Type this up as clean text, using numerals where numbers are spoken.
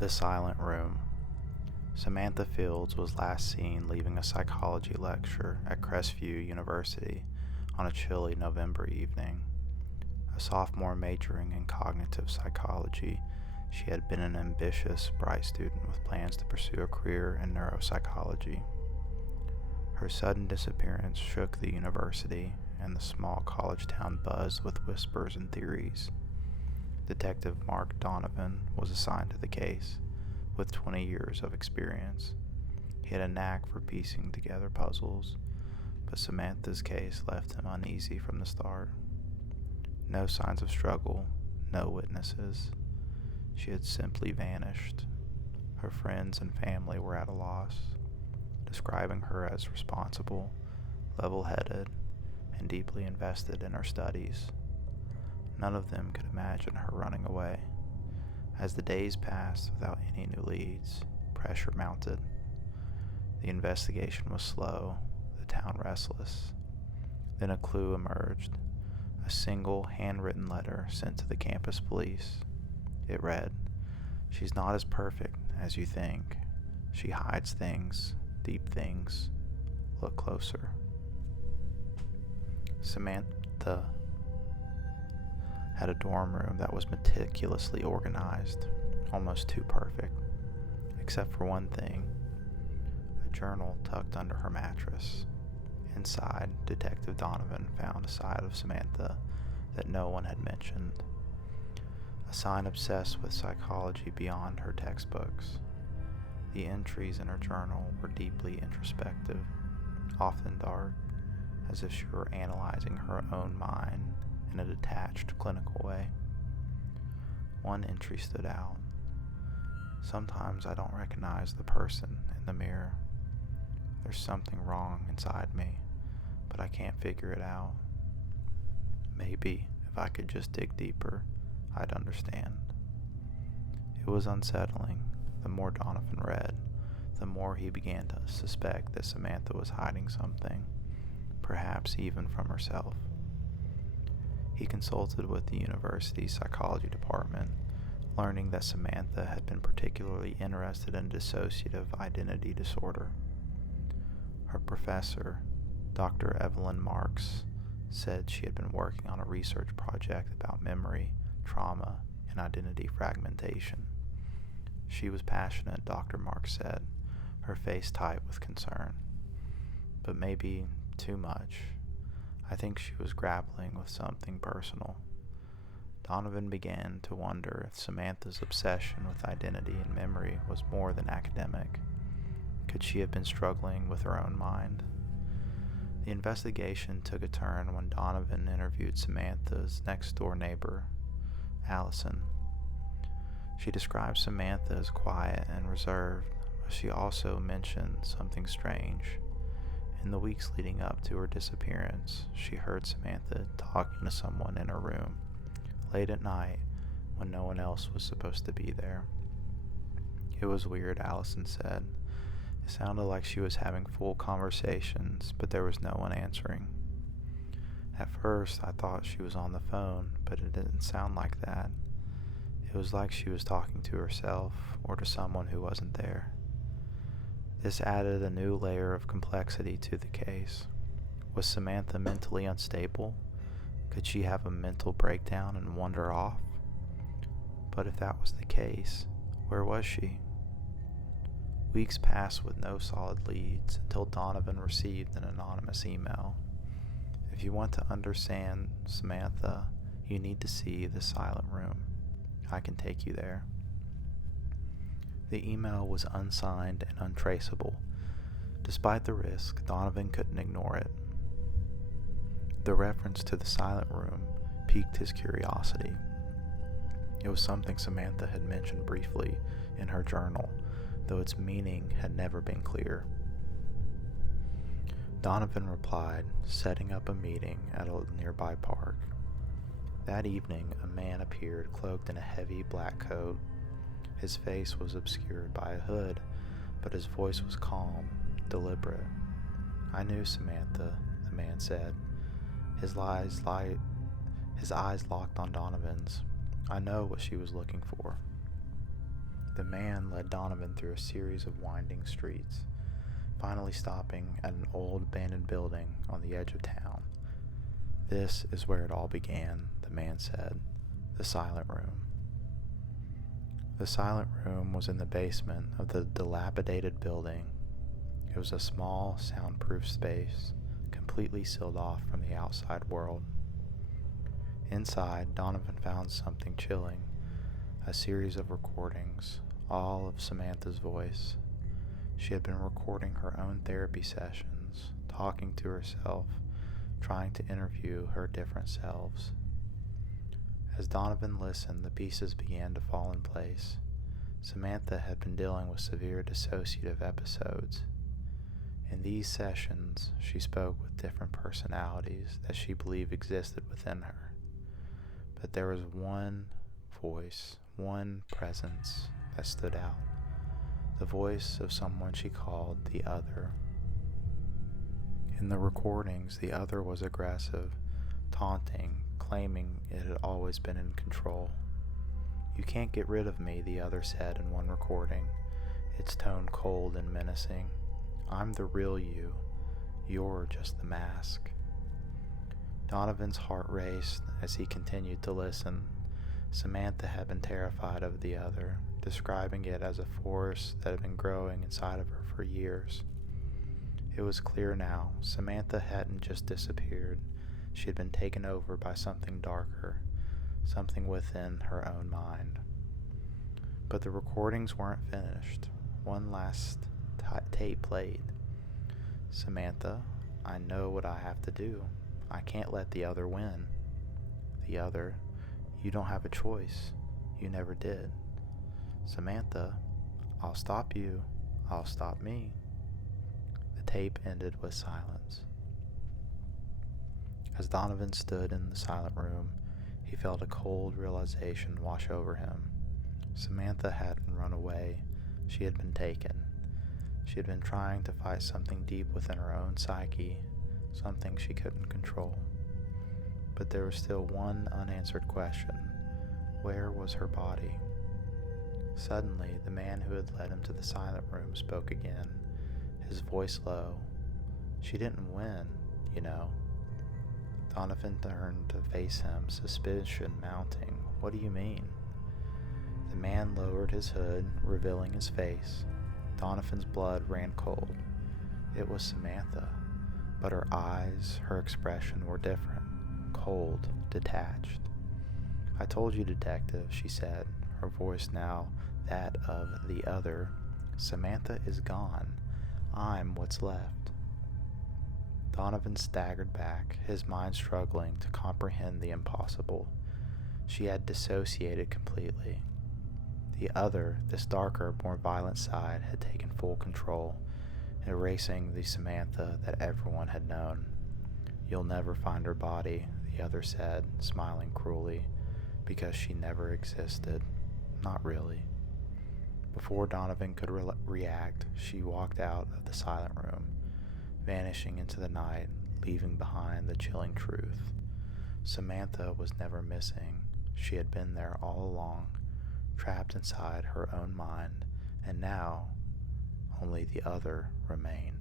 The Silent Room. Samantha Fields was last seen leaving a psychology lecture at Crestview University on a chilly November evening. A sophomore majoring in cognitive psychology, she had been an ambitious, bright student with plans to pursue a career in neuropsychology. Her sudden disappearance shook the university, and the small college town buzzed with whispers and theories. Detective Mark Donovan was assigned to the case, with 20 years of experience. He had a knack for piecing together puzzles, but Samantha's case left him uneasy from the start. No signs of struggle, no witnesses. She had simply vanished. Her friends and family were at a loss, describing her as responsible, level-headed, and deeply invested in her studies. None of them could imagine her running away. As the days passed without any new leads, pressure mounted. The investigation was slow, the town restless. Then a clue emerged, a single handwritten letter sent to the campus police. It read, "She's not as perfect as you think. She hides things, deep things. Look closer." Samantha had a dorm room that was meticulously organized, almost too perfect, except for one thing: a journal tucked under her mattress. Inside, Detective Donovan found a side of Samantha that no one had mentioned, a sign obsessed with psychology beyond her textbooks. The entries in her journal were deeply introspective, often dark, as if she were analyzing her own mind in a detached, clinical way. One entry stood out. "Sometimes I don't recognize the person in the mirror. There's something wrong inside me, but I can't figure it out. Maybe if I could just dig deeper, I'd understand." It was unsettling. The more Donovan read, the more he began to suspect that Samantha was hiding something, perhaps even from herself. He consulted with the university's psychology department, learning that Samantha had been particularly interested in dissociative identity disorder. Her professor, Dr. Evelyn Marks, said she had been working on a research project about memory, trauma, and identity fragmentation. She was passionate, Dr. Marks said, her face tight with concern. But maybe too much. I think she was grappling with something personal. Donovan began to wonder if Samantha's obsession with identity and memory was more than academic. Could she have been struggling with her own mind? The investigation took a turn when Donovan interviewed Samantha's next-door neighbor, Allison. She described Samantha as quiet and reserved, but she also mentioned something strange. In the weeks leading up to her disappearance, she heard Samantha talking to someone in her room, late at night, when no one else was supposed to be there. It was weird, Allison said. It sounded like she was having full conversations, but there was no one answering. At first, I thought she was on the phone, but it didn't sound like that. It was like she was talking to herself or to someone who wasn't there. This added a new layer of complexity to the case. Was Samantha mentally unstable? Could she have a mental breakdown and wander off? But if that was the case, where was she? Weeks passed with no solid leads until Donovan received an anonymous email. "If you want to understand Samantha, you need to see The Silent Room. I can take you there." The email was unsigned and untraceable. Despite the risk, Donovan couldn't ignore it. The reference to the Silent Room piqued his curiosity. It was something Samantha had mentioned briefly in her journal, though its meaning had never been clear. Donovan replied, setting up a meeting at a nearby park. That evening, a man appeared cloaked in a heavy black coat. His face was obscured by a hood, but his voice was calm, deliberate. "I knew Samantha," the man said. His eyes locked on Donovan's. "I know what she was looking for." The man led Donovan through a series of winding streets, finally stopping at an old abandoned building on the edge of town. "This is where it all began," the man said. "The silent room." The silent room was in the basement of the dilapidated building. It was a small, soundproof space, completely sealed off from the outside world. Inside, Donovan found something chilling, a series of recordings, all of Samantha's voice. She had been recording her own therapy sessions, talking to herself, trying to interview her different selves. As Donovan listened, the pieces began to fall in place. Samantha had been dealing with severe dissociative episodes. In these sessions, she spoke with different personalities that she believed existed within her. But there was one voice, one presence that stood out. The voice of someone she called the Other. In the recordings, the Other was aggressive, taunting, claiming it had always been in control. "You can't get rid of me," the Other said in one recording, its tone cold and menacing. "I'm the real you. You're just the mask." Donovan's heart raced as he continued to listen. Samantha had been terrified of the Other, describing it as a force that had been growing inside of her for years. It was clear now, Samantha hadn't just disappeared. She had been taken over by something darker, something within her own mind. But the recordings weren't finished. One last tape played. "Samantha, I know what I have to do. I can't let the Other win." The Other, "You don't have a choice. You never did." "Samantha, I'll stop you. I'll stop me." The tape ended with silence. As Donovan stood in the silent room, he felt a cold realization wash over him. Samantha hadn't run away. She had been taken. She had been trying to fight something deep within her own psyche, something she couldn't control. But there was still one unanswered question. Where was her body? Suddenly, the man who had led him to the silent room spoke again, his voice low. "She didn't win, you know." Donovan turned to face him, suspicion mounting. "What do you mean?" The man lowered his hood, revealing his face. Donovan's blood ran cold. It was Samantha, but her eyes, her expression were different, cold, detached. "I told you, Detective," she said, her voice now that of the Other. "Samantha is gone. I'm what's left." Donovan staggered back, his mind struggling to comprehend the impossible. She had dissociated completely. The Other, this darker, more violent side, had taken full control, erasing the Samantha that everyone had known. "You'll never find her body," the Other said, smiling cruelly, "because she never existed. Not really." Before Donovan could react, she walked out of the silent room, vanishing into the night, leaving behind the chilling truth. Samantha was never missing. She had been there all along, trapped inside her own mind, and now only the Other remained.